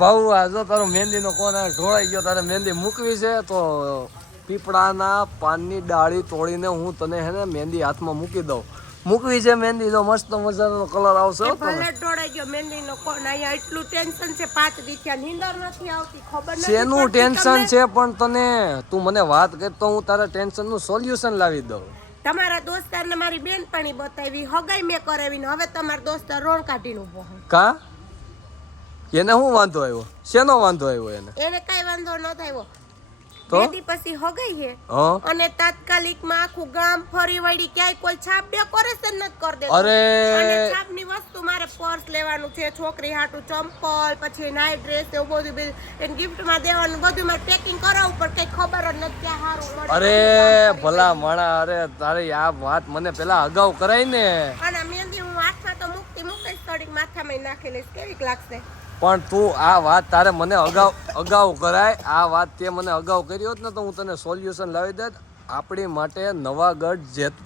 ભાઉ આ જો તારો મહેંદીનો કોણ ઢોળાઈ ગયો, તારે મહેંદી મૂકવી છે તો પીપળાના પાનની ડાળી તોડીને હું તને હે ને મહેંદી હાથમાં મૂકી દઉં. મૂકવી છે મહેંદી, તો મસ્ત મજાનો કલર આવશે. ભલે ઢોળાઈ ગયો મહેંદીનો કોણ, અહીંયા એટલું ટેન્શન છે 5 દિવસથી નીંદર નથી આવતી, ખબર નથી શેનું ટેન્શન છે પણ તને? તું મને વાત કર તો હું તારા ટેન્શનનું સોલ્યુશન લાવી દઉં. તમારા દોસ્તારને મારી બેનપણી બતાવી, હગાઈ મેં કરાવીને હવે તમારા દોસ્તાર રોણ કાઢીને ઉભો હોય. કા એને શું વાંધો આવ્યો? શેનો વાંધો આવ્યો એને? એને કઈ વાંધો ન થયો તો બેદી પછી હગાઈ છે હા અને તાત્કાલિકમાં આખું ગામ ફરી વળી ક્યાંય કોઈ છાપ ડેકોરેશન નથી કરી દેતું. અરે અને છાપની વસ્તુ મારે પર્સ લેવાનું છે, છોકરી હાટું ચંપલ, પછી નાઈટ ડ્રેસ, એવું બધું એને ગિફ્ટમાં દેવાનું, બધું મારે પેકિંગ કરાવવું પણ કઈ ખબર જ નથી ક્યાં સારું મળે. અરે ભલા માણા, અરે તારી આ વાત મને પેલા અગાઉ કરાઈ ને. અને મહેંદી હું હાથમાં તો મૂકીશ, થોડીક માથામાં નાખી લઈશ, કેવીક લાગશે? પણ તું આ વાત તારે મને અગાઉ કરાય. આ વાત તે મને અગાઉ કરી હોત ને તો હું તને સોલ્યુશન લાવી દેત. આપણી માટે નવાગઢ જેતપુર